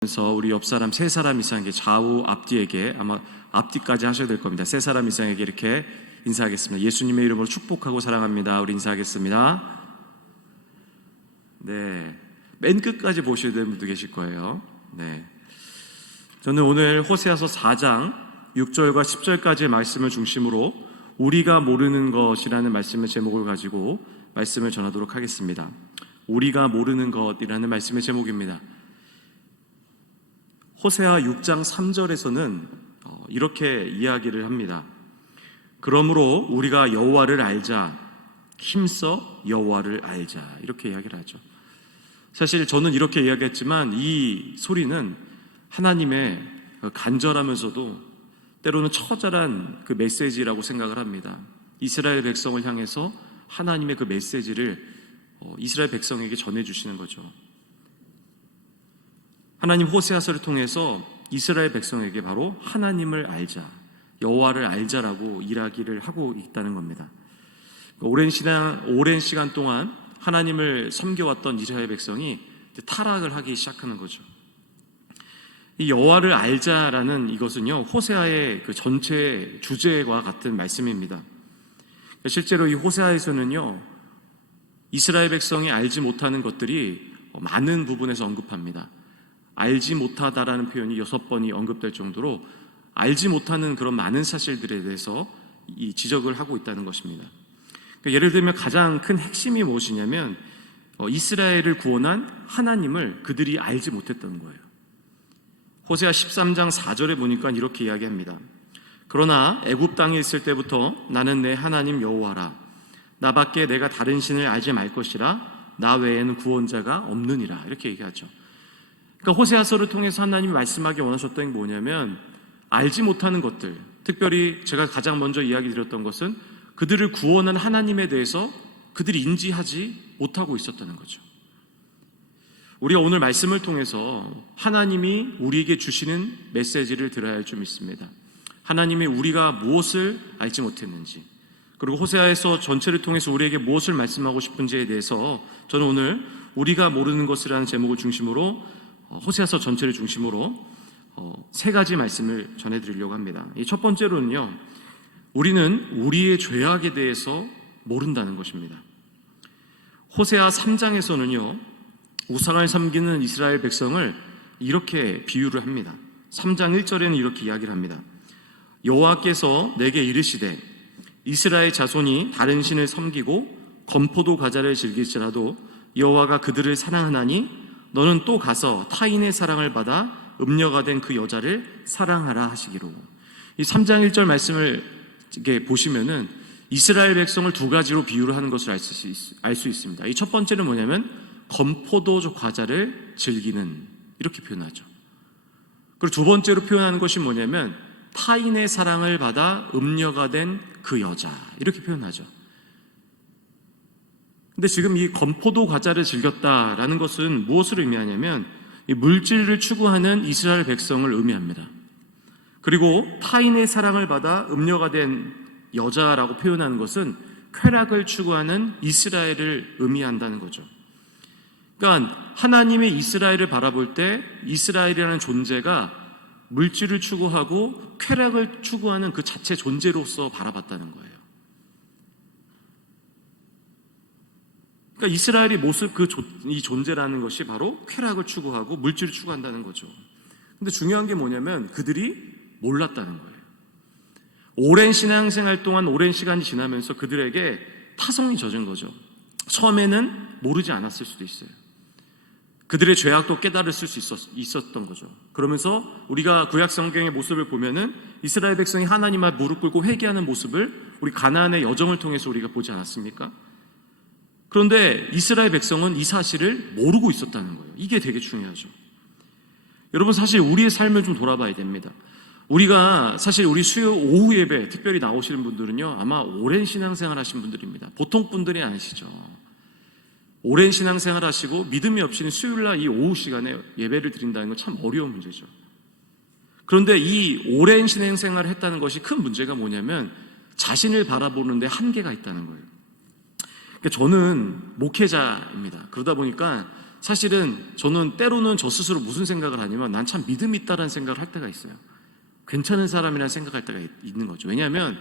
그래서 우리 옆 사람 세 사람 이상에게 좌우 앞뒤에게 아마 앞뒤까지 하셔야 될 겁니다. 세 사람 이상에게 이렇게 인사하겠습니다. 예수님의 이름으로 축복하고 사랑합니다. 우리 인사하겠습니다. 네, 맨 끝까지 보셔야 되는 분도 계실 거예요. 네, 저는 오늘 호세아서 4장 6절과 10절까지의 말씀을 중심으로 우리가 모르는 것이라는 말씀의 제목을 가지고 말씀을 전하도록 하겠습니다. 우리가 모르는 것이라는 말씀의 제목입니다. 호세아 6장 3절에서는 이렇게 이야기를 합니다. 그러므로 우리가 여호와를 알자, 힘써 여호와를 알자, 이렇게 이야기를 하죠. 사실 저는 이렇게 이야기했지만 이 소리는 하나님의 간절하면서도 때로는 처절한 그 메시지라고 생각을 합니다. 이스라엘 백성을 향해서 하나님의 그 메시지를 이스라엘 백성에게 전해주시는 거죠. 하나님 호세아서를 통해서 이스라엘 백성에게 바로 하나님을 알자, 여호와를 알자라고 이야기를 하고 있다는 겁니다. 오랜 시간 동안 하나님을 섬겨왔던 이스라엘 백성이 타락을 하기 시작하는 거죠. 이 여호와를 알자라는 이것은요, 호세아의 그 전체 주제와 같은 말씀입니다. 실제로 이 호세아에서는요, 이스라엘 백성이 알지 못하는 것들이 많은 부분에서 언급합니다. 알지 못하다라는 표현이 6번이 언급될 정도로 알지 못하는 그런 많은 사실들에 대해서 이 지적을 하고 있다는 것입니다. 그러니까 예를 들면 가장 큰 핵심이 무엇이냐면 이스라엘을 구원한 하나님을 그들이 알지 못했던 거예요. 호세아 13장 4절에 보니까 이렇게 이야기합니다. 그러나 애굽 땅에 있을 때부터 나는 내 하나님 여호와라. 나밖에 내가 다른 신을 알지 말 것이라. 나 외에는 구원자가 없느니라. 이렇게 얘기하죠. 그러니까 호세아서를 통해서 하나님이 말씀하기 원하셨던 게 뭐냐면 알지 못하는 것들, 특별히 제가 가장 먼저 이야기 드렸던 것은 그들을 구원한 하나님에 대해서 그들이 인지하지 못하고 있었다는 거죠. 우리가 오늘 말씀을 통해서 하나님이 우리에게 주시는 메시지를 들어야 할 줄 믿습니다. 하나님이 우리가 무엇을 알지 못했는지, 그리고 호세아에서 전체를 통해서 우리에게 무엇을 말씀하고 싶은지에 대해서 저는 오늘 우리가 모르는 것이라는 제목을 중심으로 호세아서 전체를 중심으로 세 가지 말씀을 전해드리려고 합니다. 이 첫 번째로는요, 우리는 우리의 죄악에 대해서 모른다는 것입니다. 호세아 3장에서는요, 우상을 섬기는 이스라엘 백성을 이렇게 비유를 합니다. 3장 1절에는 이렇게 이야기를 합니다. 여호와께서 내게 이르시되 이스라엘 자손이 다른 신을 섬기고 건포도 과자를 즐길지라도 여호와가 그들을 사랑하나니 너는 또 가서 타인의 사랑을 받아 음녀가 된 그 여자를 사랑하라 하시기로. 이 3장 1절 말씀을 이렇게 보시면은 이스라엘 백성을 두 가지로 비유를 하는 것을 알 수 있습니다. 이 첫 번째는 뭐냐면 건포도 과자를 즐기는, 이렇게 표현하죠. 그리고 두 번째로 표현하는 것이 뭐냐면 타인의 사랑을 받아 음녀가 된 그 여자, 이렇게 표현하죠. 근데 지금 이 건포도 과자를 즐겼다라는 것은 무엇을 의미하냐면 이 물질을 추구하는 이스라엘 백성을 의미합니다. 그리고 타인의 사랑을 받아 음녀가 된 여자라고 표현하는 것은 쾌락을 추구하는 이스라엘을 의미한다는 거죠. 그러니까 하나님이 이스라엘을 바라볼 때 이스라엘이라는 존재가 물질을 추구하고 쾌락을 추구하는 그 자체 존재로서 바라봤다는 거예요. 그러니까 이스라엘의 모습, 이 존재라는 것이 바로 쾌락을 추구하고 물질을 추구한다는 거죠. 근데 중요한 게 뭐냐면 그들이 몰랐다는 거예요. 오랜 신앙생활 동안 오랜 시간이 지나면서 그들에게 타성이 젖은 거죠. 처음에는 모르지 않았을 수도 있어요. 그들의 죄악도 깨달을 수 있었던 거죠. 그러면서 우리가 구약 성경의 모습을 보면은 이스라엘 백성이 하나님 앞에 무릎 꿇고 회개하는 모습을 우리 가나안의 여정을 통해서 우리가 보지 않았습니까? 그런데 이스라엘 백성은 이 사실을 모르고 있었다는 거예요. 이게 되게 중요하죠. 여러분, 사실 우리의 삶을 좀 돌아봐야 됩니다. 우리가 사실 우리 수요 오후 예배 특별히 나오시는 분들은요, 아마 오랜 신앙생활 하신 분들입니다. 보통 분들이 아니시죠. 오랜 신앙생활 하시고 믿음이 없이는 수요일날 이 오후 시간에 예배를 드린다는 건 참 어려운 문제죠. 그런데 이 오랜 신앙생활을 했다는 것이 큰 문제가 뭐냐면 자신을 바라보는 데 한계가 있다는 거예요. 저는 목회자입니다. 그러다 보니까 사실은 저는 때로는 저 스스로 무슨 생각을 하냐면 난 참 믿음 있다라는 생각을 할 때가 있어요. 괜찮은 사람이라는 생각할 때가 있는 거죠. 왜냐하면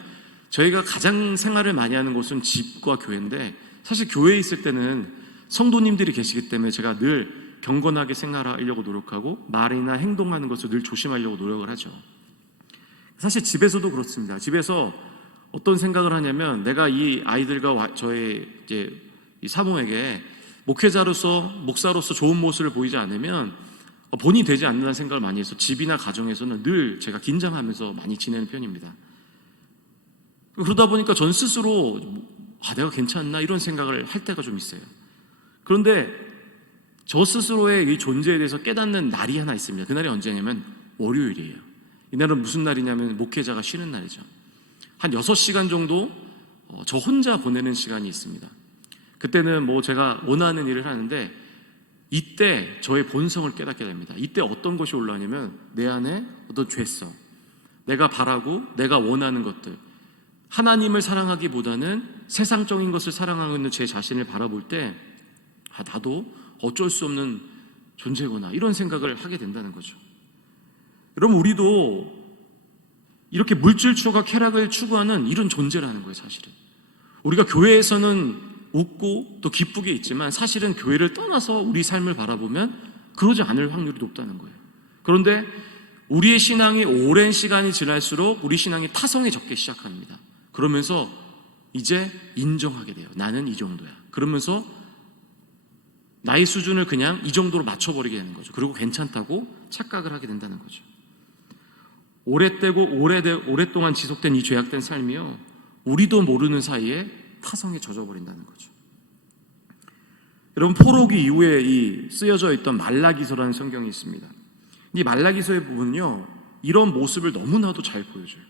저희가 가장 생활을 많이 하는 곳은 집과 교회인데, 사실 교회에 있을 때는 성도님들이 계시기 때문에 제가 늘 경건하게 생활하려고 노력하고 말이나 행동하는 것을 늘 조심하려고 노력을 하죠. 사실 집에서도 그렇습니다. 집에서 어떤 생각을 하냐면, 내가 이 아이들과 저의 이제 이 사모에게 목회자로서, 목사로서 좋은 모습을 보이지 않으면 본인이 되지 않는다는 생각을 많이 해서 집이나 가정에서는 늘 제가 긴장하면서 많이 지내는 편입니다. 그러다 보니까 전 스스로 내가 괜찮나 이런 생각을 할 때가 좀 있어요. 그런데 저 스스로의 이 존재에 대해서 깨닫는 날이 하나 있습니다. 그날이 언제냐면 월요일이에요. 이날은 무슨 날이냐면 목회자가 쉬는 날이죠. 한 6시간 정도 저 혼자 보내는 시간이 있습니다. 그때는 제가 원하는 일을 하는데, 이때 저의 본성을 깨닫게 됩니다. 이때 어떤 것이 올라오냐면 내 안에 어떤 죄성, 내가 바라고 내가 원하는 것들, 하나님을 사랑하기보다는 세상적인 것을 사랑하고 있는 제 자신을 바라볼 때 나도 어쩔 수 없는 존재구나, 이런 생각을 하게 된다는 거죠. 여러분, 우리도 이렇게 물질주가 쾌락을 추구하는 이런 존재라는 거예요. 사실은 우리가 교회에서는 웃고 또 기쁘게 있지만, 사실은 교회를 떠나서 우리 삶을 바라보면 그러지 않을 확률이 높다는 거예요. 그런데 우리의 신앙이 오랜 시간이 지날수록 우리 신앙이 타성이 적게 시작합니다. 그러면서 이제 인정하게 돼요. 나는 이 정도야. 그러면서 나의 수준을 그냥 이 정도로 맞춰버리게 되는 거죠. 그리고 괜찮다고 착각을 하게 된다는 거죠. 오랫동안 지속된 이 죄악된 삶이요, 우리도 모르는 사이에 타성에 젖어버린다는 거죠. 여러분, 포로기 이후에 쓰여져 있던 말라기서라는 성경이 있습니다. 이 말라기서의 부분은요, 이런 모습을 너무나도 잘 보여줘요.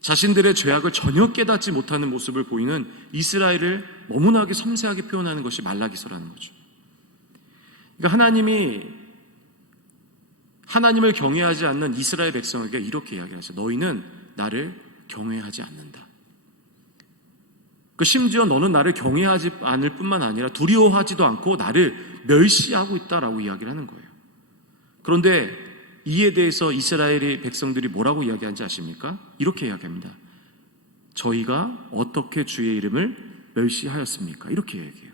자신들의 죄악을 전혀 깨닫지 못하는 모습을 보이는 이스라엘을 너무나게 섬세하게 표현하는 것이 말라기서라는 거죠. 그러니까 하나님을 경외하지 않는 이스라엘 백성에게 이렇게 이야기하죠. 너희는 나를 경외하지 않는다. 심지어 너는 나를 경외하지 않을 뿐만 아니라 두려워하지도 않고 나를 멸시하고 있다라고 이야기를 하는 거예요. 그런데 이에 대해서 이스라엘의 백성들이 뭐라고 이야기하는지 아십니까? 이렇게 이야기합니다. 저희가 어떻게 주의 이름을 멸시하였습니까? 이렇게 얘기해요.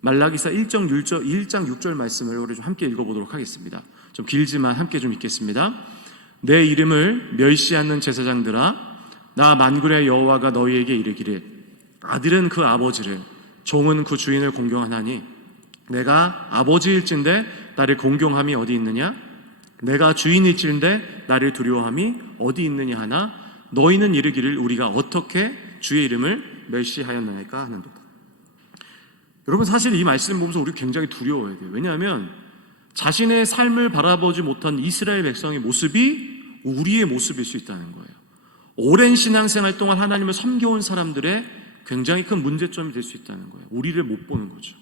말라기서 1장 6절 말씀을 우리 좀 함께 읽어보도록 하겠습니다. 좀 길지만 함께 좀 읽겠습니다. 내 이름을 멸시하는 제사장들아, 나 만군의 여호와가 너희에게 이르기를 아들은 그 아버지를, 종은 그 주인을 공경하나니 내가 아버지일진데 나를 공경함이 어디 있느냐? 내가 주인일진데 나를 두려워함이 어디 있느냐 하나 너희는 이르기를 우리가 어떻게 주의 이름을 멸시하였나이까 하는도다. 여러분, 사실 이 말씀 보면서 우리 굉장히 두려워해야 돼요. 왜냐하면 자신의 삶을 바라보지 못한 이스라엘 백성의 모습이 우리의 모습일 수 있다는 거예요. 오랜 신앙생활 동안 하나님을 섬겨온 사람들의 굉장히 큰 문제점이 될 수 있다는 거예요. 우리를 못 보는 거죠.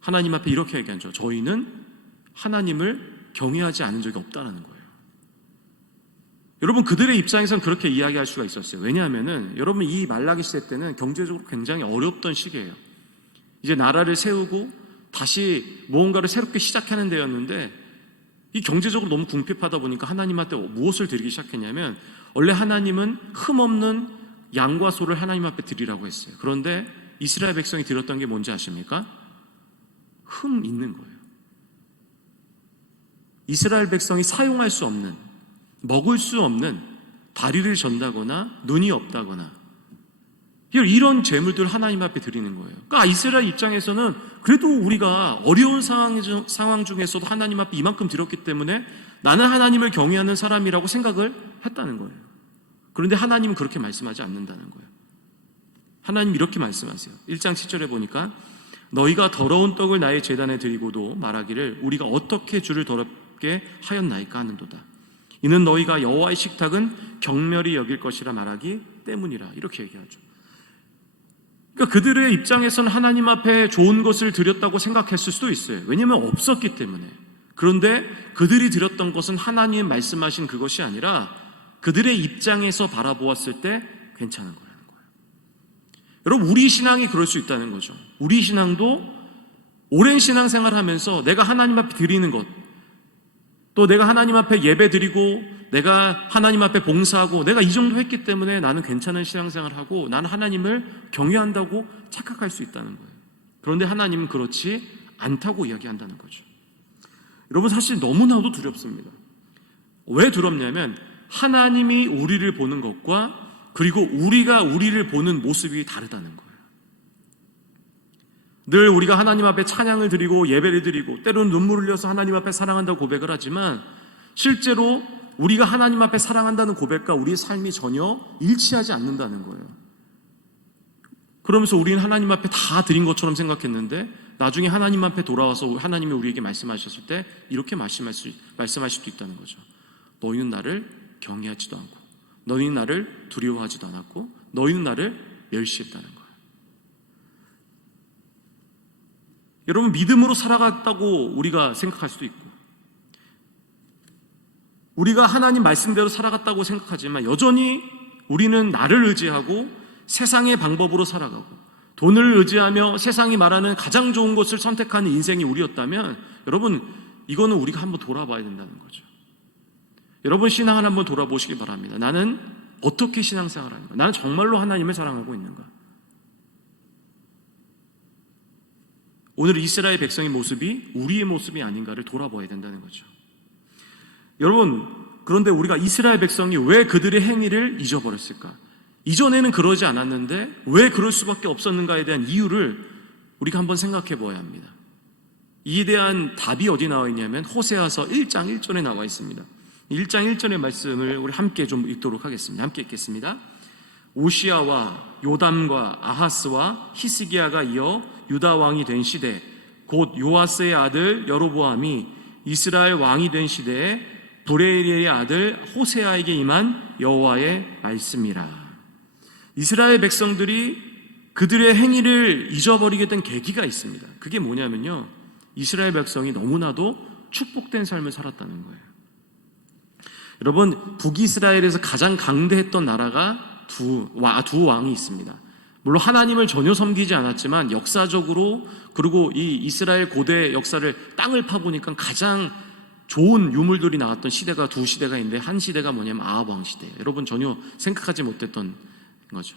하나님 앞에 이렇게 얘기하죠. 저희는 하나님을 경외하지 않은 적이 없다는 거예요. 여러분, 그들의 입장에서는 그렇게 이야기할 수가 있었어요. 왜냐하면은 여러분, 이 말라기 시대 때는 경제적으로 굉장히 어렵던 시기예요. 이제 나라를 세우고 다시 무언가를 새롭게 시작하는 데였는데, 이 경제적으로 너무 궁핍하다 보니까 하나님한테 무엇을 드리기 시작했냐면, 원래 하나님은 흠없는 양과 소를 하나님 앞에 드리라고 했어요. 그런데 이스라엘 백성이 드렸던 게 뭔지 아십니까? 흠 있는 거예요. 이스라엘 백성이 사용할 수 없는, 먹을 수 없는, 다리를 전다거나 눈이 없다거나 이런 재물들을 하나님 앞에 드리는 거예요. 그러니까 이스라엘 입장에서는 그래도 우리가 어려운 상황 중에서도 하나님 앞에 이만큼 드렸기 때문에 나는 하나님을 경외하는 사람이라고 생각을 했다는 거예요. 그런데 하나님은 그렇게 말씀하지 않는다는 거예요. 하나님 이렇게 말씀하세요. 1장 7절에 보니까 너희가 더러운 떡을 나의 제단에 드리고도 말하기를 우리가 어떻게 주를 더럽게 하였나이까 하는도다. 이는 너희가 여호와의 식탁은 경멸히 여길 것이라 말하기 때문이라. 이렇게 얘기하죠. 그러니까 그들의 입장에서는 하나님 앞에 좋은 것을 드렸다고 생각했을 수도 있어요. 왜냐하면 없었기 때문에. 그런데 그들이 드렸던 것은 하나님 말씀하신 그것이 아니라 그들의 입장에서 바라보았을 때 괜찮은 거라는 거예요. 여러분, 우리 신앙이 그럴 수 있다는 거죠. 우리 신앙도 오랜 신앙생활 하면서 내가 하나님 앞에 드리는 것, 또 내가 하나님 앞에 예배 드리고 내가 하나님 앞에 봉사하고 내가 이 정도 했기 때문에 나는 괜찮은 신앙생활을 하고 나는 하나님을 경외한다고 착각할 수 있다는 거예요. 그런데 하나님은 그렇지 않다고 이야기한다는 거죠. 여러분, 사실 너무나도 두렵습니다. 왜 두렵냐면 하나님이 우리를 보는 것과 그리고 우리가 우리를 보는 모습이 다르다는 거예요. 늘 우리가 하나님 앞에 찬양을 드리고 예배를 드리고 때로는 눈물을 흘려서 하나님 앞에 사랑한다고 고백을 하지만 실제로 우리가 하나님 앞에 사랑한다는 고백과 우리의 삶이 전혀 일치하지 않는다는 거예요. 그러면서 우리는 하나님 앞에 다 드린 것처럼 생각했는데 나중에 하나님 앞에 돌아와서 하나님이 우리에게 말씀하셨을 때 이렇게 말씀하실 수도 있다는 거죠. 너희는 나를 경외하지도 않고 너희는 나를 두려워하지도 않았고 너희는 나를 멸시했다는 거예요. 여러분, 믿음으로 살아갔다고 우리가 생각할 수도 있고 우리가 하나님 말씀대로 살아갔다고 생각하지만 여전히 우리는 나를 의지하고 세상의 방법으로 살아가고 돈을 의지하며 세상이 말하는 가장 좋은 것을 선택하는 인생이 우리였다면 여러분, 이거는 우리가 한번 돌아봐야 된다는 거죠. 여러분, 신앙을 한번 돌아보시기 바랍니다. 나는 어떻게 신앙생활을 하는가? 나는 정말로 하나님을 사랑하고 있는가? 오늘 이스라엘 백성의 모습이 우리의 모습이 아닌가를 돌아봐야 된다는 거죠. 여러분, 그런데 우리가 이스라엘 백성이 왜 그들의 행위를 잊어버렸을까? 이전에는 그러지 않았는데 왜 그럴 수밖에 없었는가에 대한 이유를 우리가 한번 생각해 보아야 합니다. 이에 대한 답이 어디 나와 있냐면 호세아서 1장 1절에 나와 있습니다. 1장 1절의 말씀을 우리 함께 좀 읽도록 하겠습니다. 함께 읽겠습니다. 오시아와 요담과 아하스와 히스기야가 이어 유다 왕이 된 시대, 곧 요아스의 아들 여로보암이 이스라엘 왕이 된 시대에 브레일의 아들 호세아에게 임한 여호와의 말씀이라. 이스라엘 백성들이 그들의 행위를 잊어버리게 된 계기가 있습니다. 그게 뭐냐면요, 이스라엘 백성이 너무나도 축복된 삶을 살았다는 거예요. 여러분, 북이스라엘에서 가장 강대했던 나라가 두 왕이 있습니다. 물론 하나님을 전혀 섬기지 않았지만 역사적으로, 그리고 이 이스라엘 고대 역사를 땅을 파보니까 가장 좋은 유물들이 나왔던 시대가 두 시대가 있는데, 한 시대가 뭐냐면 아합 왕 시대예요. 여러분, 전혀 생각하지 못했던 거죠.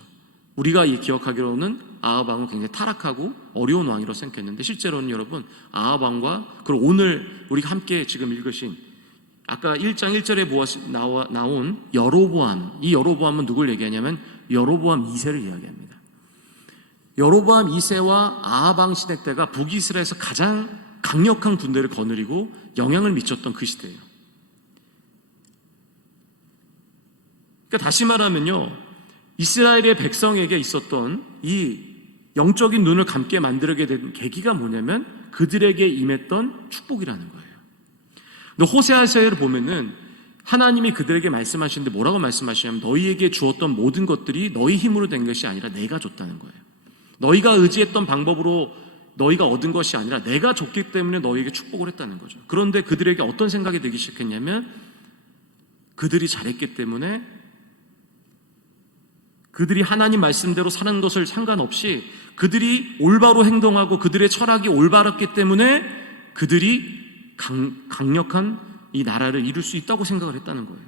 우리가 기억하기로는 아합 왕은 굉장히 타락하고 어려운 왕이라고 생각했는데 실제로는 여러분, 아합 왕과 그리고 오늘 우리가 함께 지금 읽으신 아까 1장 1절에 나온 여로보암, 이 여로보암은 누굴 얘기하냐면 여로보암 2세를 이야기합니다. 여로보암 2세와 아합 왕 시대 때가 북이스라엘에서 가장 강력한 군대를 거느리고 영향을 미쳤던 그 시대예요. 그러니까 다시 말하면요, 이스라엘의 백성에게 있었던 이 영적인 눈을 감게 만들게 된 계기가 뭐냐면 그들에게 임했던 축복이라는 거예요. 근데 호세아서를 보면은 하나님이 그들에게 말씀하시는데 뭐라고 말씀하시냐면 너희에게 주었던 모든 것들이 너희 힘으로 된 것이 아니라 내가 줬다는 거예요. 너희가 의지했던 방법으로 너희가 얻은 것이 아니라 내가 줬기 때문에 너희에게 축복을 했다는 거죠. 그런데 그들에게 어떤 생각이 들기 시작했냐면 그들이 잘했기 때문에, 그들이 하나님 말씀대로 사는 것을 상관없이 그들이 올바로 행동하고 그들의 철학이 올바랐기 때문에 그들이 강력한 이 나라를 이룰 수 있다고 생각을 했다는 거예요.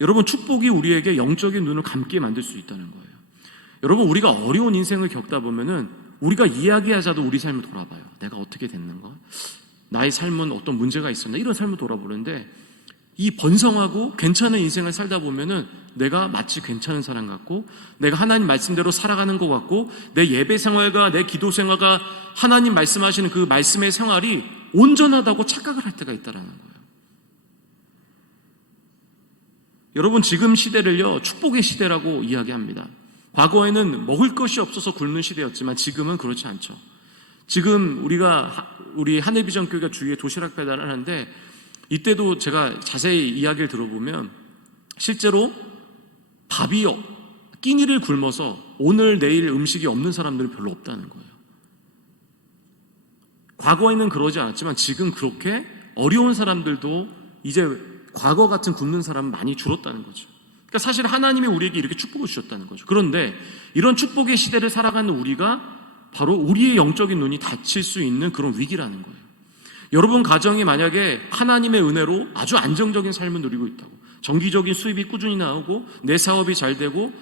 여러분, 축복이 우리에게 영적인 눈을 감게 만들 수 있다는 거예요. 여러분, 우리가 어려운 인생을 겪다 보면은 우리가 이야기하자도 우리 삶을 돌아봐요. 내가 어떻게 됐는가? 나의 삶은 어떤 문제가 있었나? 이런 삶을 돌아보는데 이 번성하고 괜찮은 인생을 살다 보면은 내가 마치 괜찮은 사람 같고 내가 하나님 말씀대로 살아가는 것 같고 내 예배 생활과 내 기도 생활과 하나님 말씀하시는 그 말씀의 생활이 온전하다고 착각을 할 때가 있다는 거예요. 여러분, 지금 시대를요 축복의 시대라고 이야기합니다. 과거에는 먹을 것이 없어서 굶는 시대였지만 지금은 그렇지 않죠. 지금 우리 하늘비전교회가 주위에 도시락 배달을 하는데 이때도 제가 자세히 이야기를 들어보면 실제로 밥이 끼니를 굶어서 오늘 내일 음식이 없는 사람들은 별로 없다는 거예요. 과거에는 그러지 않았지만 지금 그렇게 어려운 사람들도 이제 과거 같은 굶는 사람은 많이 줄었다는 거죠. 그러니까 사실 하나님이 우리에게 이렇게 축복을 주셨다는 거죠. 그런데 이런 축복의 시대를 살아가는 우리가 바로 우리의 영적인 눈이 닫힐 수 있는 그런 위기라는 거예요. 여러분 가정이 만약에 하나님의 은혜로 아주 안정적인 삶을 누리고 있다고, 정기적인 수입이 꾸준히 나오고 내 사업이 잘 되고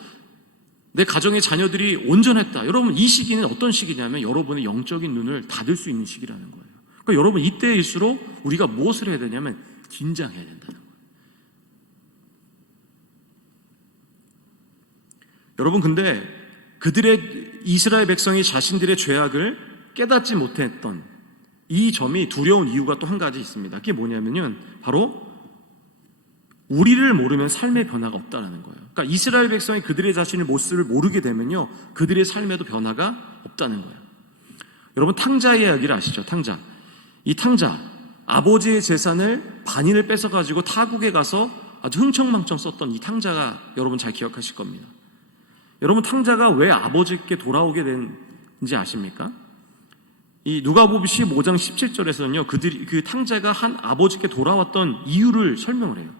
내 가정의 자녀들이 온전했다. 여러분 이 시기는 어떤 시기냐면 여러분의 영적인 눈을 닫을 수 있는 시기라는 거예요. 그러니까 여러분 이때일수록 우리가 무엇을 해야 되냐면 긴장해야 된다는 거예요. 여러분 근데 그들의 이스라엘 백성이 자신들의 죄악을 깨닫지 못했던 이 점이 두려운 이유가 또 한 가지 있습니다. 그게 뭐냐면요, 바로 우리를 모르면 삶의 변화가 없다는 거예요. 그러니까 이스라엘 백성이 그들의 자신의 모습을 모르게 되면요, 그들의 삶에도 변화가 없다는 거예요. 여러분 탕자의 이야기를 아시죠? 탕자. 이 탕자, 아버지의 재산을 반인을 뺏어가지고 타국에 가서 아주 흥청망청 썼던 이 탕자가 여러분 잘 기억하실 겁니다. 여러분 탕자가 왜 아버지께 돌아오게 된지 아십니까? 이 누가복음 15장 17절에서는요, 그 탕자가 한 아버지께 돌아왔던 이유를 설명을 해요.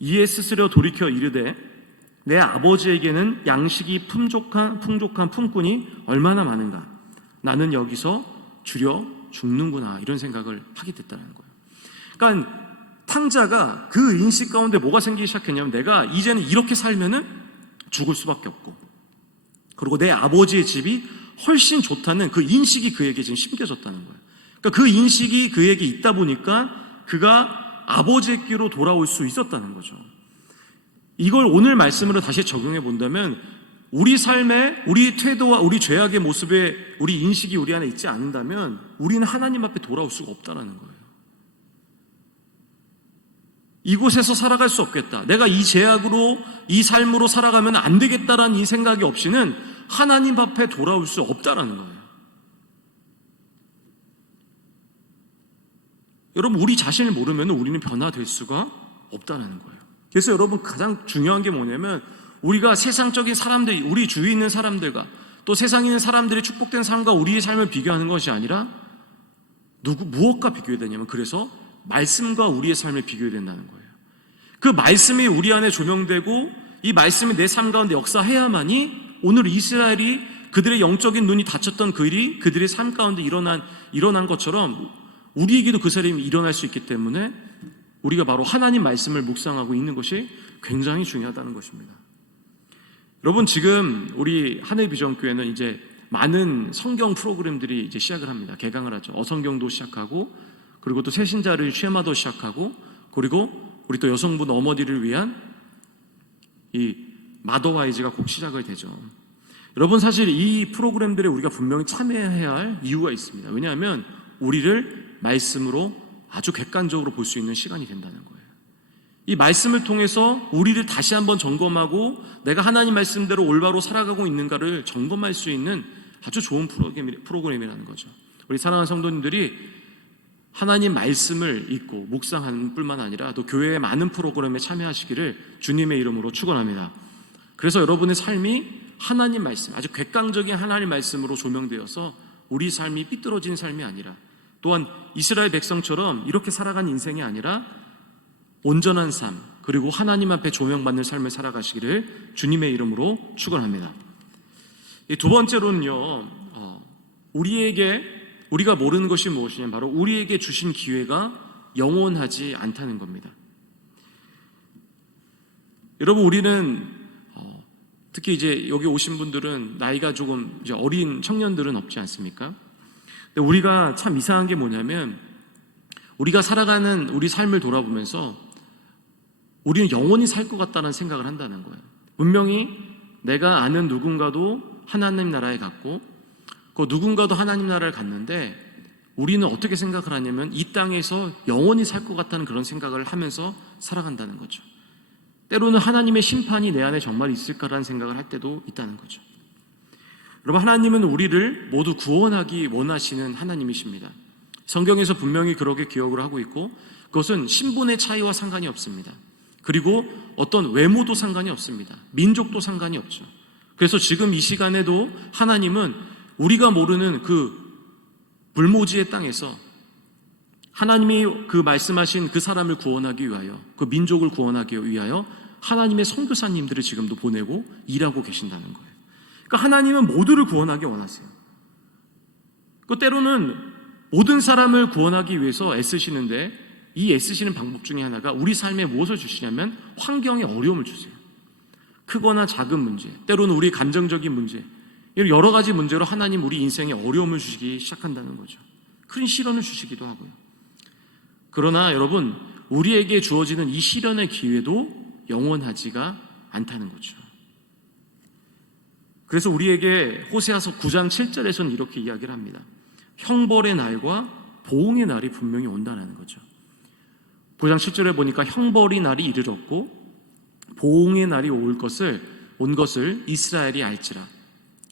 이에 스스로 돌이켜 이르되 내 아버지에게는 양식이 풍족한 품꾼이 얼마나 많은가, 나는 여기서 줄여 죽는구나, 이런 생각을 하게 됐다는 거예요. 그러니까 탕자가 그 인식 가운데 뭐가 생기기 시작했냐면, 내가 이제는 이렇게 살면은 죽을 수밖에 없고, 그리고 내 아버지의 집이 훨씬 좋다는 그 인식이 그에게 지금 심겨졌다는 거예요. 그러니까 그 인식이 그에게 있다 보니까 그가 아버지께로 돌아올 수 있었다는 거죠. 이걸 오늘 말씀으로 다시 적용해 본다면, 우리 삶에 우리 태도와 우리 죄악의 모습에 우리 인식이 우리 안에 있지 않는다면 우리는 하나님 앞에 돌아올 수가 없다는 거예요. 이곳에서 살아갈 수 없겠다, 내가 이 죄악으로 이 삶으로 살아가면 안 되겠다라는 이 생각이 없이는 하나님 앞에 돌아올 수 없다라는 거예요. 여러분 우리 자신을 모르면 우리는 변화될 수가 없다는 거예요. 그래서 여러분 가장 중요한 게 뭐냐면, 우리가 세상적인 사람들, 우리 주위에 있는 사람들과 또 세상에 있는 사람들의 축복된 삶과 우리의 삶을 비교하는 것이 아니라 무엇과 비교해야 되냐면, 그래서 말씀과 우리의 삶을 비교해야 된다는 거예요. 그 말씀이 우리 안에 조명되고 이 말씀이 내 삶 가운데 역사해야만이 오늘 이스라엘이 그들의 영적인 눈이 닫혔던 그 일이 그들의 삶 가운데 일어난 것처럼 우리에게도 그 사람이 일어날 수 있기 때문에 우리가 바로 하나님 말씀을 묵상하고 있는 것이 굉장히 중요하다는 것입니다. 여러분 지금 우리 하늘비전교회는 이제 많은 성경 프로그램들이 이제 시작을 합니다. 개강을 하죠. 어성경도 시작하고, 그리고 또 새신자를 쉐마도 시작하고, 그리고 우리 또 여성분 어머니를 위한 이 마더와이즈가 곧 시작을 되죠. 여러분 사실 이 프로그램들에 우리가 분명히 참여해야 할 이유가 있습니다. 왜냐하면 우리를 말씀으로 아주 객관적으로 볼 수 있는 시간이 된다는 거예요. 이 말씀을 통해서 우리를 다시 한번 점검하고 내가 하나님 말씀대로 올바로 살아가고 있는가를 점검할 수 있는 아주 좋은 프로그램이라는 거죠. 우리 사랑하는 성도님들이 하나님 말씀을 읽고 묵상하는 뿐만 아니라 또 교회의 많은 프로그램에 참여하시기를 주님의 이름으로 축원합니다. 그래서 여러분의 삶이 하나님 말씀, 아주 객관적인 하나님 말씀으로 조명되어서 우리 삶이 삐뚤어진 삶이 아니라, 또한 이스라엘 백성처럼 이렇게 살아간 인생이 아니라 온전한 삶, 그리고 하나님 앞에 조명받는 삶을 살아가시기를 주님의 이름으로 축원합니다. 두 번째로는요, 우리가 모르는 것이 무엇이냐면 바로 우리에게 주신 기회가 영원하지 않다는 겁니다. 여러분 우리는 특히 이제 여기 오신 분들은 나이가 조금 이제 어린 청년들은 없지 않습니까? 근데 우리가 참 이상한 게 뭐냐면, 우리가 살아가는 우리 삶을 돌아보면서 우리는 영원히 살 것 같다는 생각을 한다는 거예요. 분명히 내가 아는 누군가도 하나님 나라에 갔고, 그 누군가도 하나님 나라를 갔는데, 우리는 어떻게 생각을 하냐면 이 땅에서 영원히 살 것 같다는 그런 생각을 하면서 살아간다는 거죠. 때로는 하나님의 심판이 내 안에 정말 있을까라는 생각을 할 때도 있다는 거죠. 여러분 하나님은 우리를 모두 구원하기 원하시는 하나님이십니다. 성경에서 분명히 그렇게 기억을 하고 있고, 그것은 신분의 차이와 상관이 없습니다. 그리고 어떤 외모도 상관이 없습니다. 민족도 상관이 없죠. 그래서 지금 이 시간에도 하나님은 우리가 모르는 그 불모지의 땅에서 하나님이 그 말씀하신 그 사람을 구원하기 위하여, 그 민족을 구원하기 위하여 하나님의 선교사님들을 지금도 보내고 일하고 계신다는 거예요. 그러니까 하나님은 모두를 구원하기 원하세요. 그 때로는 모든 사람을 구원하기 위해서 애쓰시는데 이 애쓰시는 방법 중에 하나가 우리 삶에 무엇을 주시냐면 환경에 어려움을 주세요. 크거나 작은 문제, 때로는 우리 감정적인 문제, 이런 여러 가지 문제로 하나님 우리 인생에 어려움을 주시기 시작한다는 거죠. 큰 시련을 주시기도 하고요. 그러나 여러분, 우리에게 주어지는 이 시련의 기회도 영원하지가 않다는 거죠. 그래서 우리에게 호세아서 9장 7절에서는 이렇게 이야기를 합니다. 형벌의 날과 보응의 날이 분명히 온다는 거죠. 9장 7절에 보니까 형벌의 날이 이르렀고 보응의 날이 온 것을 이스라엘이 알지라.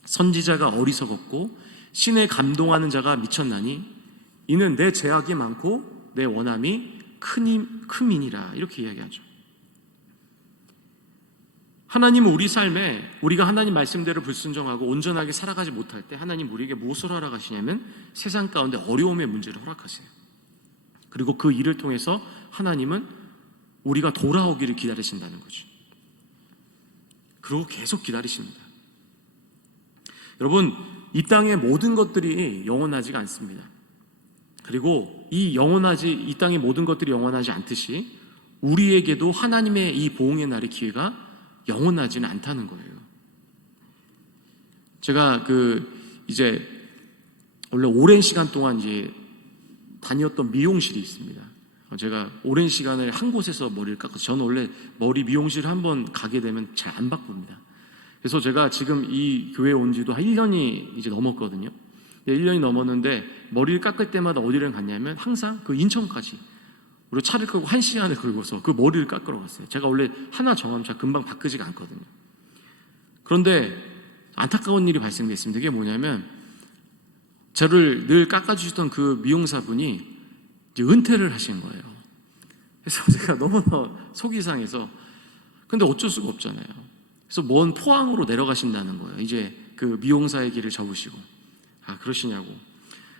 선지자가 어리석었고 신에 감동하는 자가 미쳤나니 이는 내 죄악이 많고 내 원함이 크민이라. 이렇게 이야기하죠. 하나님은 우리 삶에 우리가 하나님 말씀대로 불순종하고 온전하게 살아가지 못할 때 하나님 우리에게 무엇을 허락하시냐면 세상 가운데 어려움의 문제를 허락하세요. 그리고 그 일을 통해서 하나님은 우리가 돌아오기를 기다리신다는 거죠. 그리고 계속 기다리십니다. 여러분, 이 땅의 모든 것들이 영원하지가 않습니다. 그리고 이 땅의 모든 것들이 영원하지 않듯이 우리에게도 하나님의 이 보응의 날의 기회가 영원하지는 않다는 거예요. 제가 이제 원래 오랜 시간 동안 이제 다녔던 미용실이 있습니다. 제가 오랜 시간을 한 곳에서 머리를 깎아서 저는 원래 머리 미용실을 한번 가게 되면 잘 안 바꿉니다. 그래서 제가 지금 이 교회에 온 지도 한 1년이 이제 넘었거든요. 1년이 넘었는데 머리를 깎을 때마다 어디를 갔냐면 항상 그 인천까지 우리 차를 끄고 1시간을 걸고서 그 머리를 깎으러 갔어요. 제가 원래 하나 정하면 잘 금방 바꾸지가 않거든요. 그런데 안타까운 일이 발생됐습니다. 그게 뭐냐면 저를 늘 깎아주시던 그 미용사분이 이제 은퇴를 하신 거예요. 그래서 제가 너무나 속이 상해서 근데 어쩔 수가 없잖아요. 그래서 먼 포항으로 내려가신다는 거예요. 이제 그 미용사의 길을 접으시고. 아, 그러시냐고.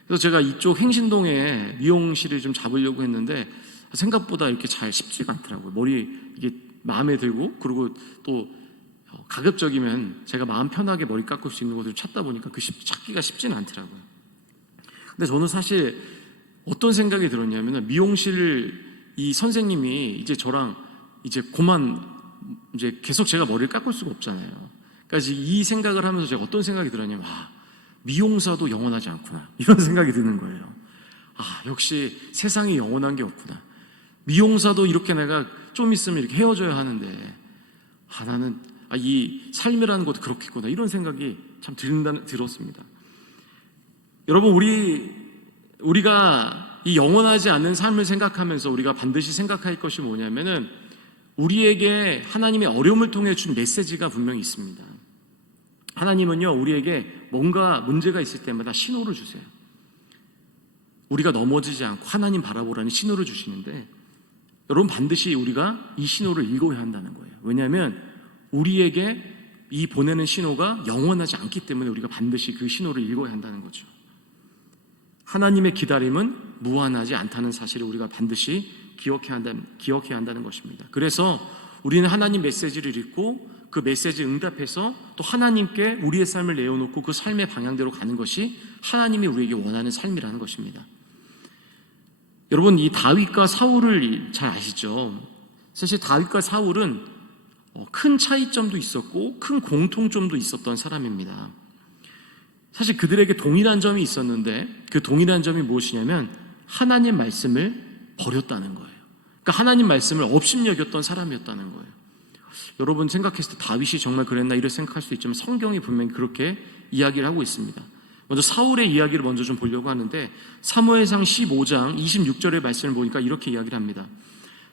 그래서 제가 이쪽 행신동에 미용실을 좀 잡으려고 했는데 생각보다 이렇게 잘 쉽지가 않더라고요. 머리 이게 마음에 들고 그리고 또 가급적이면 제가 마음 편하게 머리 깎을 수 있는 곳을 찾다 보니까 찾기가 쉽지는 않더라고요. 근데 저는 사실 어떤 생각이 들었냐면 미용실 이 선생님이 이제 저랑 이제 이제 계속 제가 머리를 깎을 수가 없잖아요. 그러니까 이 생각을 하면서 제가 어떤 생각이 들었냐면 미용사도 영원하지 않구나 이런 생각이 드는 거예요. 역시 세상에 영원한 게 없구나. 미용사도 이렇게 내가 좀 있으면 이렇게 헤어져야 하는데 나는 이 삶이라는 것도 그렇겠구나 이런 생각이 참 들었습니다. 여러분, 우리가 이 영원하지 않는 삶을 생각하면서 우리가 반드시 생각할 것이 뭐냐면은 우리에게 하나님의 어려움을 통해 준 메시지가 분명히 있습니다. 하나님은요, 우리에게 뭔가 문제가 있을 때마다 신호를 주세요. 우리가 넘어지지 않고 하나님 바라보라는 신호를 주시는데 여러분, 반드시 우리가 이 신호를 읽어야 한다는 거예요. 왜냐하면 우리에게 이 보내는 신호가 영원하지 않기 때문에 우리가 반드시 그 신호를 읽어야 한다는 거죠. 하나님의 기다림은 무한하지 않다는 사실을 우리가 반드시 기억해야 한다는 것입니다. 그래서 우리는 하나님 메시지를 읽고 그 메시지 응답해서 또 하나님께 우리의 삶을 내어놓고 그 삶의 방향대로 가는 것이 하나님이 우리에게 원하는 삶이라는 것입니다. 여러분, 이 다윗과 사울을 잘 아시죠? 사실 다윗과 사울은 큰 차이점도 있었고 큰 공통점도 있었던 사람입니다. 사실 그들에게 동일한 점이 있었는데 그 동일한 점이 무엇이냐면 하나님 말씀을 버렸다는 거예요. 그러니까 하나님 말씀을 업신여겼던 사람이었다는 거예요. 여러분 생각했을 때 다윗이 정말 그랬나 이렇게 생각할 수 있지만 성경이 분명히 그렇게 이야기를 하고 있습니다. 먼저 사울의 이야기를 먼저 좀 보려고 하는데 사무엘상 15장 26절의 말씀을 보니까 이렇게 이야기를 합니다.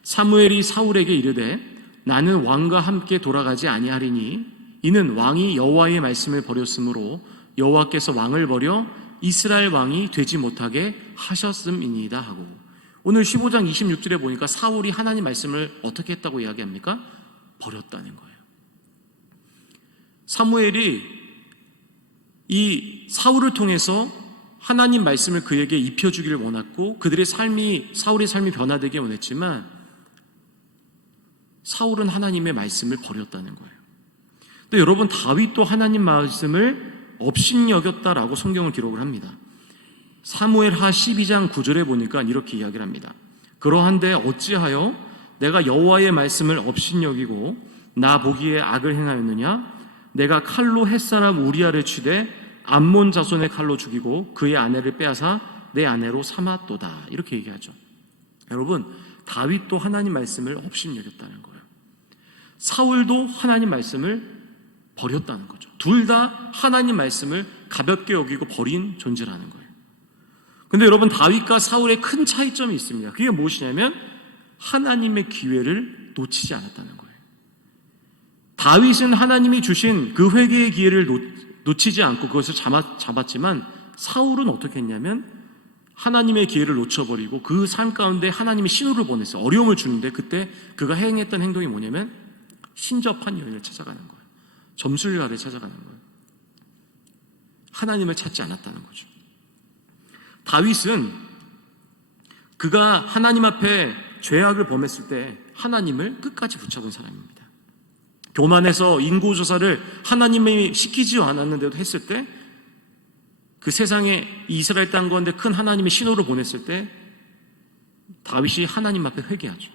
사무엘이 사울에게 이르되 나는 왕과 함께 돌아가지 아니하리니 이는 왕이 여호와의 말씀을 버렸으므로 여호와께서 왕을 버려 이스라엘 왕이 되지 못하게 하셨음이니이다 하고, 오늘 15장 26절에 보니까 사울이 하나님 말씀을 어떻게 했다고 이야기합니까? 버렸다는 거예요. 사무엘이 이 사울을 통해서 하나님 말씀을 그에게 입혀주기를 원했고 사울의 삶이 변화되길 원했지만 사울은 하나님의 말씀을 버렸다는 거예요. 근데 여러분, 다윗도 하나님 말씀을 업신여겼다라고 성경을 기록을 합니다. 사무엘하 12장 9절에 보니까 이렇게 이야기를 합니다. 그러한데 어찌하여 내가 여호와의 말씀을 업신여기고 나 보기에 악을 행하였느냐? 내가 칼로 햇사람 우리아를 치되 암몬 자손의 칼로 죽이고 그의 아내를 빼앗아 내 아내로 삼았도다. 이렇게 얘기하죠. 여러분, 다윗도 하나님 말씀을 업신여겼다는 거예요. 사울도 하나님 말씀을 버렸다는 거죠. 둘 다 하나님 말씀을 가볍게 여기고 버린 존재라는 거예요. 근데 여러분, 다윗과 사울의 큰 차이점이 있습니다. 그게 무엇이냐면 하나님의 기회를 놓치지 않았다는 거예요. 다윗은 하나님이 주신 그 회개의 기회를 놓치지 않고 그것을 잡았지만, 사울은 어떻게 했냐면 하나님의 기회를 놓쳐버리고 그 삶 가운데 하나님이 신호를 보냈어요. 어려움을 주는데 그때 그가 행했던 행동이 뭐냐면 신접한 여인을 찾아가는 거예요. 점술가를 찾아가는 거예요. 하나님을 찾지 않았다는 거죠. 다윗은 그가 하나님 앞에 죄악을 범했을 때 하나님을 끝까지 붙잡은 사람입니다. 교만해서 인고조사를 하나님이 시키지 않았는데도 했을 때, 그 세상에 이스라엘 땅 가운데 큰 하나님의 신호를 보냈을 때 다윗이 하나님 앞에 회개하죠.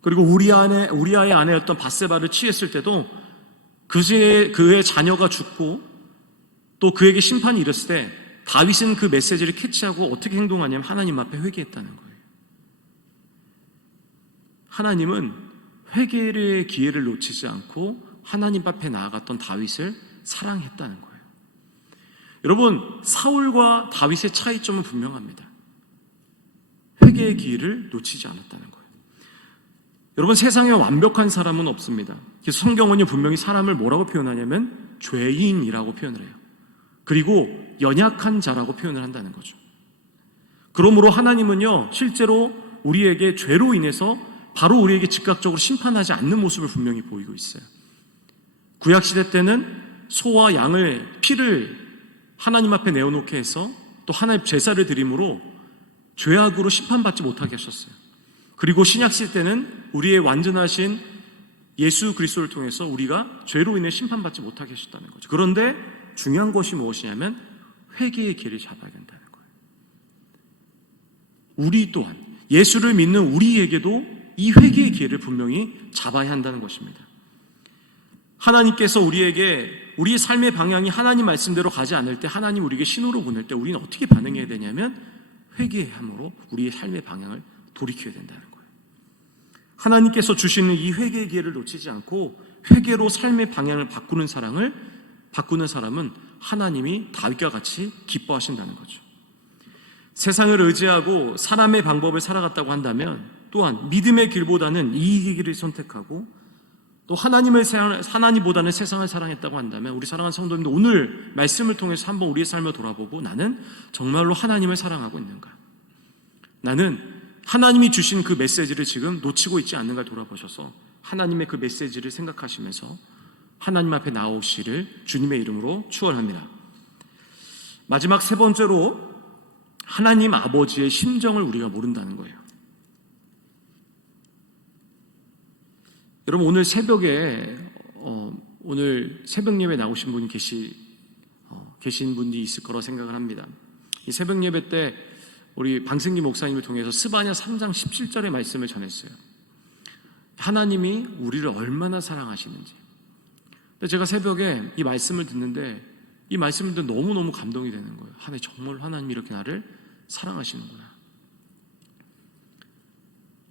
그리고 우리아의 아내였던 밧세바를 취했을 때도 그의 자녀가 죽고 또 그에게 심판이 이랬을 때 다윗은 그 메시지를 캐치하고 어떻게 행동하냐면 하나님 앞에 회개했다는 거예요. 하나님은 회개의 기회를 놓치지 않고 하나님 앞에 나아갔던 다윗을 사랑했다는 거예요. 여러분, 사울과 다윗의 차이점은 분명합니다. 회개의 기회를 놓치지 않았다는 거예요. 여러분, 세상에 완벽한 사람은 없습니다. 그래서 성경은요, 분명히 사람을 뭐라고 표현하냐면 죄인이라고 표현을 해요. 그리고 연약한 자라고 표현을 한다는 거죠. 그러므로 하나님은요, 실제로 우리에게 죄로 인해서 바로 우리에게 즉각적으로 심판하지 않는 모습을 분명히 보이고 있어요. 구약시대 때는 소와 양을, 피를 하나님 앞에 내어놓게 해서 또 하나님 제사를 드림으로 죄악으로 심판받지 못하게 하셨어요. 그리고 신약시대 때는 우리의 완전하신 예수 그리스도를 통해서 우리가 죄로 인해 심판받지 못하게 하셨다는 거죠. 그런데 중요한 것이 무엇이냐면 회개의 길을 잡아야 된다는 거예요. 우리 또한, 예수를 믿는 우리에게도 이 회개의 기회를 분명히 잡아야 한다는 것입니다. 하나님께서 우리에게 우리의 삶의 방향이 하나님 말씀대로 가지 않을 때, 하나님 우리에게 신호를 보낼 때 우리는 어떻게 반응해야 되냐면 회개함으로 우리의 삶의 방향을 돌이켜야 된다는 거예요. 하나님께서 주시는 이 회개의 기회를 놓치지 않고 회개로 삶의 방향을 바꾸는 사람은 하나님이 다윗과 같이 기뻐하신다는 거죠. 세상을 의지하고 사람의 방법을 살아갔다고 한다면, 또한 믿음의 길보다는 이익의 길을 선택하고 또 하나님보다는 세상을 사랑했다고 한다면, 우리 사랑하는 성도님들, 오늘 말씀을 통해서 한번 우리의 삶을 돌아보고 나는 정말로 하나님을 사랑하고 있는가? 나는 하나님이 주신 그 메시지를 지금 놓치고 있지 않는가 돌아보셔서 하나님의 그 메시지를 생각하시면서 하나님 앞에 나오시를 주님의 이름으로 축원합니다. 마지막 세 번째로, 하나님 아버지의 심정을 우리가 모른다는 거예요. 여러분, 오늘 새벽에 오늘 새벽 예배 나오신 분이 계신 분이 있을 거라고 생각을 합니다. 이 새벽 예배 때 우리 방승기 목사님을 통해서 스바냐 3장 17절의 말씀을 전했어요. 하나님이 우리를 얼마나 사랑하시는지. 근데 제가 새벽에 이 말씀을 듣는데 이 말씀을 듣는데 너무너무 감동이 되는 거예요. 정말 하나님이 이렇게 나를 사랑하시는구나.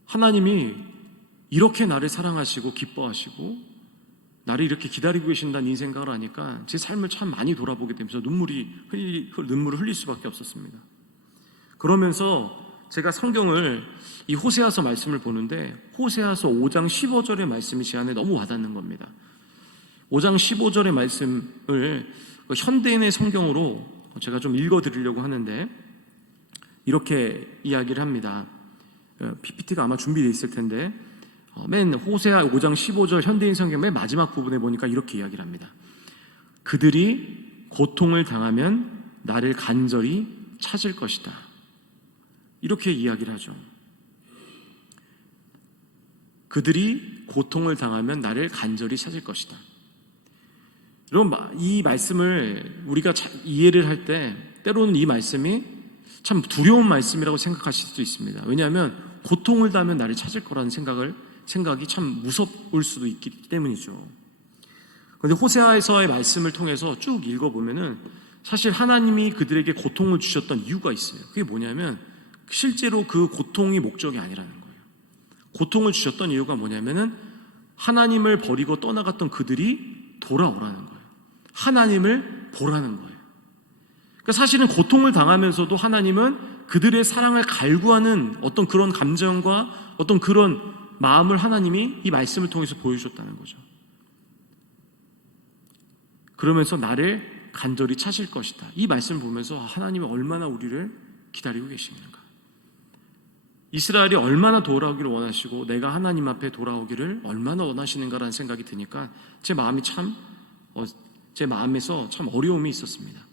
하나님이 이렇게 나를 사랑하시고 기뻐하시고 나를 이렇게 기다리고 계신다는 이 생각을 하니까 제 삶을 참 많이 돌아보게 되면서 눈물을 흘릴 수밖에 없었습니다. 그러면서 제가 성경을 이 호세아서 말씀을 보는데 호세아서 5장 15절의 말씀이 제 안에 너무 와닿는 겁니다. 5장 15절의 말씀을 현대인의 성경으로 제가 좀 읽어드리려고 하는데 이렇게 이야기를 합니다. PPT가 아마 준비되어 있을 텐데 맨 호세아 5장 15절 현대인 성경 맨 마지막 부분에 보니까 이렇게 이야기를 합니다. 그들이 고통을 당하면 나를 간절히 찾을 것이다. 이렇게 이야기를 하죠. 그들이 고통을 당하면 나를 간절히 찾을 것이다. 여러분, 이 말씀을 우리가 이해를 할 때 때로는 이 말씀이 참 두려운 말씀이라고 생각하실 수도 있습니다. 왜냐하면 고통을 당하면 나를 찾을 거라는 생각이 참 무섭을 수도 있기 때문이죠. 그런데 호세아에서의 말씀을 통해서 쭉 읽어보면은 사실 하나님이 그들에게 고통을 주셨던 이유가 있어요. 그게 뭐냐면 실제로 그 고통이 목적이 아니라는 거예요. 고통을 주셨던 이유가 뭐냐면은 하나님을 버리고 떠나갔던 그들이 돌아오라는 거예요. 하나님을 보라는 거예요. 그러니까 사실은 고통을 당하면서도 하나님은 그들의 사랑을 갈구하는 어떤 그런 감정과 어떤 그런 마음을 하나님이 이 말씀을 통해서 보여주셨다는 거죠. 그러면서 나를 간절히 찾을 것이다. 이 말씀을 보면서 하나님이 얼마나 우리를 기다리고 계시는가. 이스라엘이 얼마나 돌아오기를 원하시고 내가 하나님 앞에 돌아오기를 얼마나 원하시는가라는 생각이 드니까 제 마음에서 참 어려움이 있었습니다.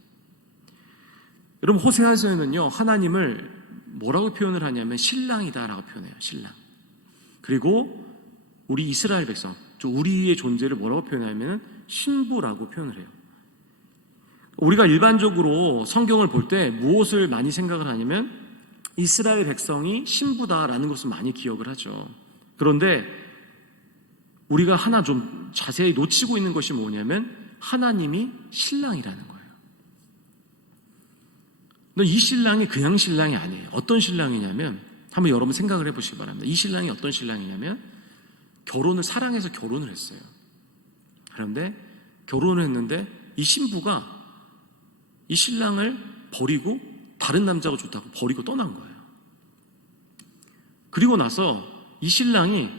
여러분 호세아서에는요 하나님을 뭐라고 표현을 하냐면 신랑이다라고 표현해요. 신랑. 그리고 우리 이스라엘 백성, 우리의 존재를 뭐라고 표현하냐면 신부라고 표현을 해요. 우리가 일반적으로 성경을 볼 때 무엇을 많이 생각을 하냐면 이스라엘 백성이 신부다라는 것을 많이 기억을 하죠. 그런데 우리가 하나 좀 자세히 놓치고 있는 것이 뭐냐면 하나님이 신랑이라는 거예요. 근데 이 신랑이 그냥 신랑이 아니에요. 어떤 신랑이냐면 한번 여러분 생각을 해보시기 바랍니다. 이 신랑이 어떤 신랑이냐면 사랑해서 결혼을 했어요. 그런데 결혼을 했는데 이 신부가 이 신랑을 버리고 다른 남자가 좋다고 버리고 떠난 거예요. 그리고 나서 이 신랑이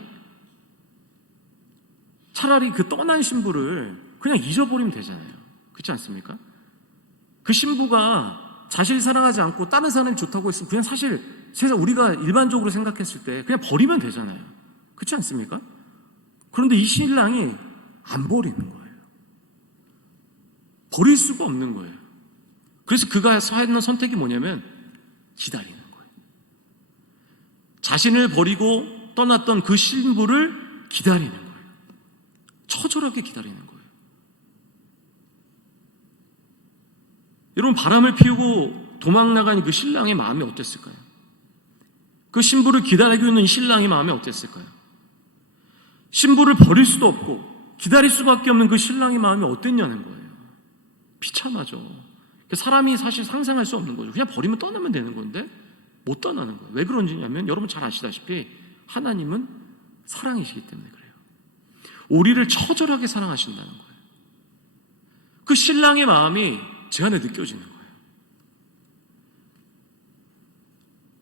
차라리 그 떠난 신부를 그냥 잊어버리면 되잖아요. 그렇지 않습니까? 그 신부가 자신을 사랑하지 않고 다른 사람이 좋다고 했으면 그냥 사실 우리가 일반적으로 생각했을 때 그냥 버리면 되잖아요. 그렇지 않습니까? 그런데 이 신랑이 안 버리는 거예요. 버릴 수가 없는 거예요. 그래서 그가 하는 선택이 뭐냐면 기다리는 거예요. 자신을 버리고 떠났던 그 신부를 기다리는 거예요. 처절하게 기다리는 거예요. 여러분 바람을 피우고 도망나간 그 신랑의 마음이 어땠을까요? 그 신부를 기다리고 있는 신랑의 마음이 어땠을까요? 신부를 버릴 수도 없고 기다릴 수밖에 없는 그 신랑의 마음이 어땠냐는 거예요. 비참하죠. 사람이 사실 상상할 수 없는 거죠. 그냥 버리면 떠나면 되는 건데 못 떠나는 거예요. 왜 그런지냐면 여러분 잘 아시다시피 하나님은 사랑이시기 때문에 그래요. 우리를 처절하게 사랑하신다는 거예요. 그 신랑의 마음이 제 안에 느껴지는 거예요.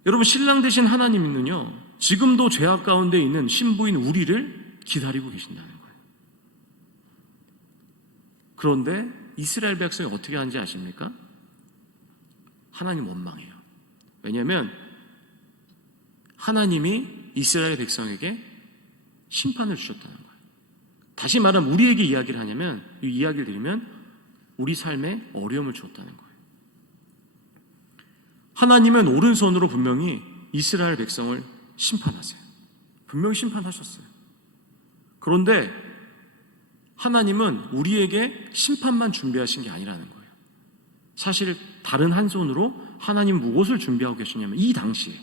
여러분 신랑 되신 하나님은요 지금도 죄악 가운데 있는 신부인 우리를 기다리고 계신다는 거예요. 그런데 이스라엘 백성이 어떻게 하는지 아십니까? 하나님 원망해요. 왜냐하면 하나님이 이스라엘 백성에게 심판을 주셨다는 거예요. 다시 말하면 우리에게 이야기를 하냐면 이 이야기를 드리면 우리 삶에 어려움을 주었다는 거예요. 하나님은 오른손으로 분명히 이스라엘 백성을 심판하세요. 분명히 심판하셨어요. 그런데 하나님은 우리에게 심판만 준비하신 게 아니라는 거예요. 사실 다른 한 손으로 하나님 무엇을 준비하고 계시냐면 이 당시에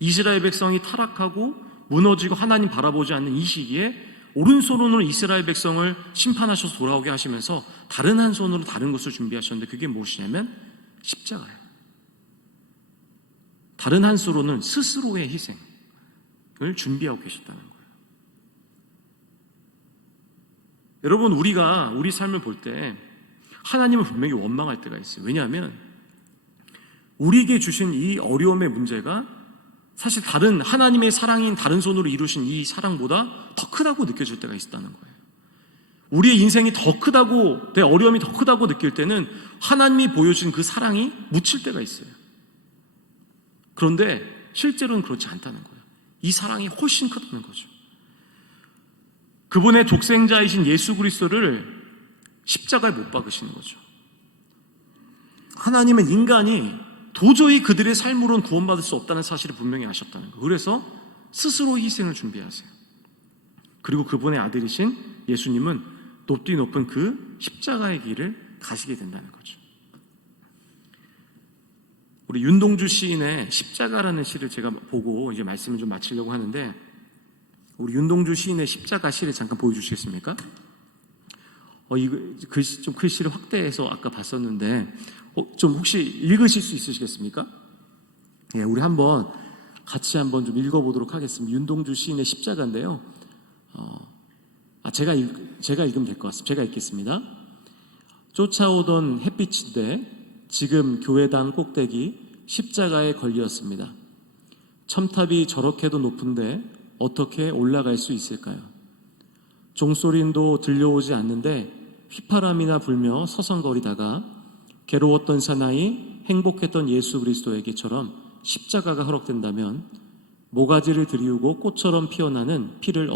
이스라엘 백성이 타락하고 무너지고 하나님 바라보지 않는 이 시기에 오른손으로 이스라엘 백성을 심판하셔서 돌아오게 하시면서 다른 한 손으로 다른 것을 준비하셨는데 그게 무엇이냐면 십자가예요. 다른 한 손으로는 스스로의 희생을 준비하고 계셨다는 거예요. 여러분 우리가 우리 삶을 볼 때 하나님을 분명히 원망할 때가 있어요. 왜냐하면 우리에게 주신 이 어려움의 문제가 사실 다른 하나님의 사랑인 다른 손으로 이루신 이 사랑보다 더 크다고 느껴질 때가 있다는 거예요. 우리의 인생이 더 크다고, 내 어려움이 더 크다고 느낄 때는 하나님이 보여준 그 사랑이 묻힐 때가 있어요. 그런데 실제로는 그렇지 않다는 거예요. 이 사랑이 훨씬 크다는 거죠. 그분의 독생자이신 예수 그리스도를 십자가에 못 박으시는 거죠. 하나님은 인간이 도저히 그들의 삶으로는 구원받을 수 없다는 사실을 분명히 아셨다는 거예요. 그래서 스스로 희생을 준비하세요. 그리고 그분의 아들이신 예수님은 높디 높은 그 십자가의 길을 가시게 된다는 거죠. 우리 윤동주 시인의 십자가라는 시를 제가 보고 이제 말씀을 좀 마치려고 하는데, 우리 윤동주 시인의 십자가 시를 잠깐 보여주시겠습니까? 이거 글씨 좀 글씨를 확대해서 아까 봤었는데 좀 혹시 읽으실 수 있으시겠습니까? 예, 우리 한번 같이 한번 좀 읽어보도록 하겠습니다. 윤동주 시인의 십자가인데요. 제가 읽으면 될 것 같습니다. 제가 읽겠습니다. 쫓아오던 햇빛인데 지금 교회당 꼭대기 십자가에 걸렸습니다. 첨탑이 저렇게도 높은데 어떻게 올라갈 수 있을까요? 종소리도 들려오지 않는데 휘파람이나 불며 서성거리다가 괴로웠던 사나이, 행복했던 예수 그리스도에게처럼 십자가가 허락된다면 모가지를 들이우고 꽃처럼 피어나는 피를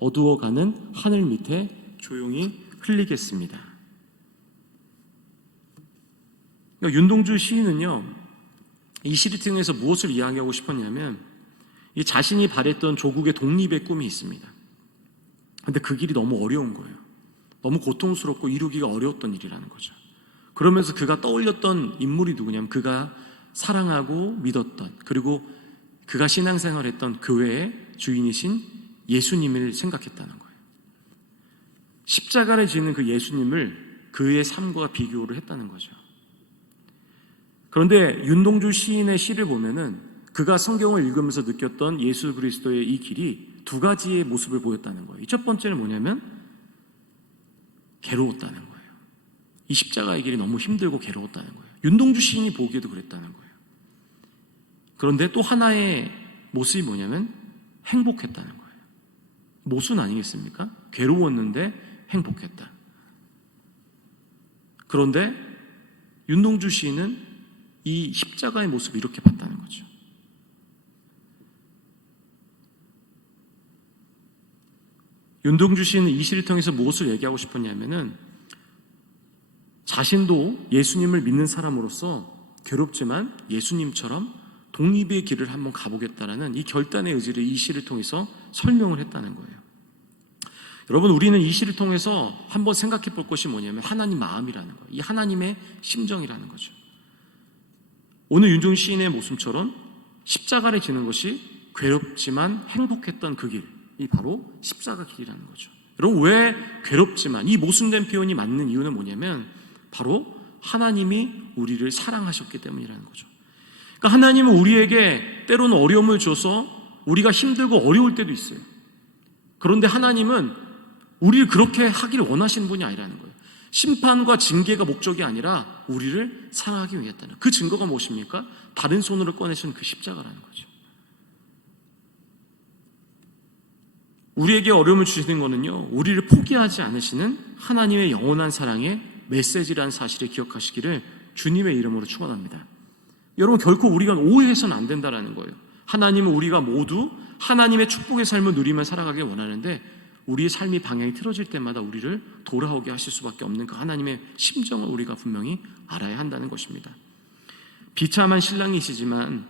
어두워가는 하늘 밑에 조용히 흘리겠습니다. 그러니까 윤동주 시인은요, 이 시를 통해서 무엇을 이야기하고 싶었냐면, 이 자신이 바랬던 조국의 독립의 꿈이 있습니다. 근데 그 길이 너무 어려운 거예요. 너무 고통스럽고 이루기가 어려웠던 일이라는 거죠. 그러면서 그가 떠올렸던 인물이 누구냐면, 그가 사랑하고 믿었던, 그리고 그가 신앙생활했던 교회의 주인이신 예수님을 생각했다는 거예요. 십자가를 지는 그 예수님을 그의 삶과 비교를 했다는 거죠. 그런데 윤동주 시인의 시를 보면은 그가 성경을 읽으면서 느꼈던 예수 그리스도의 이 길이 두 가지의 모습을 보였다는 거예요. 첫 번째는 뭐냐면 괴로웠다는 거예요. 이 십자가의 길이 너무 힘들고 괴로웠다는 거예요. 윤동주 시인이 보기에도 그랬다는 거예요. 그런데 또 하나의 모습이 뭐냐면 행복했다는 거예요. 모순 아니겠습니까? 괴로웠는데 행복했다. 그런데 윤동주 시인은 이 십자가의 모습을 이렇게 봤다는 거죠. 윤동주 시인은 이 시를 통해서 무엇을 얘기하고 싶었냐면은, 자신도 예수님을 믿는 사람으로서 괴롭지만 예수님처럼 독립의 길을 한번 가보겠다라는 이 결단의 의지를 이 시를 통해서 설명을 했다는 거예요. 여러분, 우리는 이 시를 통해서 한번 생각해 볼 것이 뭐냐면 하나님 마음이라는 거예요. 이 하나님의 심정이라는 거죠. 오늘 윤종신 시인의 모습처럼 십자가를 지는 것이 괴롭지만 행복했던 그 길이 바로 십자가 길이라는 거죠. 여러분, 왜 괴롭지만, 이 모순된 표현이 맞는 이유는 뭐냐면 바로 하나님이 우리를 사랑하셨기 때문이라는 거죠. 그러니까 하나님은 우리에게 때로는 어려움을 줘서 우리가 힘들고 어려울 때도 있어요. 그런데 하나님은 우리를 그렇게 하기를 원하시는 분이 아니라는 거예요. 심판과 징계가 목적이 아니라 우리를 사랑하기 위했다는, 그 증거가 무엇입니까? 다른 손으로 꺼내신 그 십자가라는 거죠. 우리에게 어려움을 주시는 것은요, 우리를 포기하지 않으시는 하나님의 영원한 사랑의 메시지라는 사실을 기억하시기를 주님의 이름으로 축원합니다. 여러분, 결코 우리가 오해해서는 안 된다는 거예요. 하나님은 우리가 모두 하나님의 축복의 삶을 누리며 살아가길 원하는데, 우리의 삶이 방향이 틀어질 때마다 우리를 돌아오게 하실 수밖에 없는 그 하나님의 심정을 우리가 분명히 알아야 한다는 것입니다. 비참한 신랑이시지만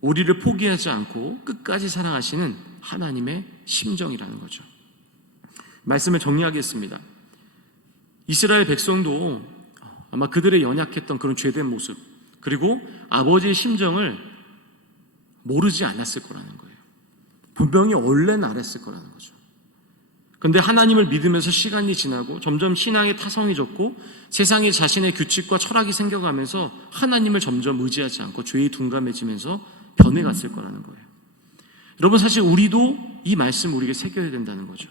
우리를 포기하지 않고 끝까지 사랑하시는 하나님의 심정이라는 거죠. 말씀을 정리하겠습니다. 이스라엘 백성도 아마 그들의 연약했던 그런 죄된 모습, 그리고 아버지의 심정을 모르지 않았을 거라는 거예요. 분명히 원래는 알았을 거라는 거죠. 그런데 하나님을 믿으면서 시간이 지나고 점점 신앙의 타성이 졌고 세상에 자신의 규칙과 철학이 생겨가면서 하나님을 점점 의지하지 않고 죄에 둔감해지면서 변해갔을 거라는 거예요. 여러분, 사실 우리도 이 말씀을 우리에게 새겨야 된다는 거죠.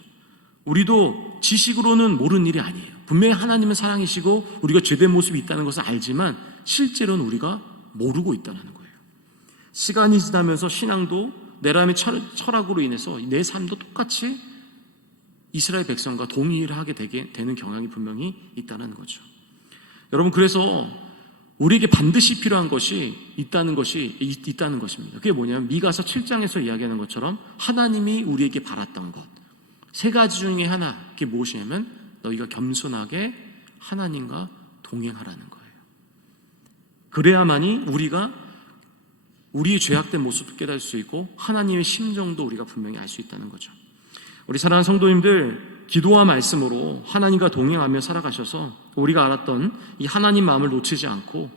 우리도 지식으로는 모르는 일이 아니에요. 분명히 하나님은 사랑이시고 우리가 죄된 모습이 있다는 것을 알지만 실제로는 우리가 모르고 있다는 거예요. 시간이 지나면서 신앙도 내람의 철학으로 인해서 내 삶도 똑같이 이스라엘 백성과 동일하게 되는 경향이 분명히 있다는 거죠. 여러분, 그래서 우리에게 반드시 필요한 것이 있다는 것입니다. 그게 뭐냐면 미가서 7장에서 이야기하는 것처럼 하나님이 우리에게 바랐던 것, 세 가지 중에 하나, 그게 무엇이냐면 너희가 겸손하게 하나님과 동행하라는 거예요. 그래야만이 우리가 우리의 죄악된 모습도 깨달을 수 있고 하나님의 심정도 우리가 분명히 알 수 있다는 거죠. 우리 사랑하는 성도님들, 기도와 말씀으로 하나님과 동행하며 살아가셔서 우리가 알았던 이 하나님 마음을 놓치지 않고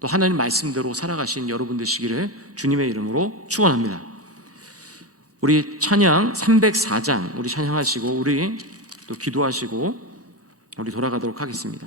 또 하나님 말씀대로 살아가신 여러분 되시기를 주님의 이름으로 축원합니다. 우리 찬양 304장 우리 찬양하시고 우리 또 기도하시고 우리 돌아가도록 하겠습니다.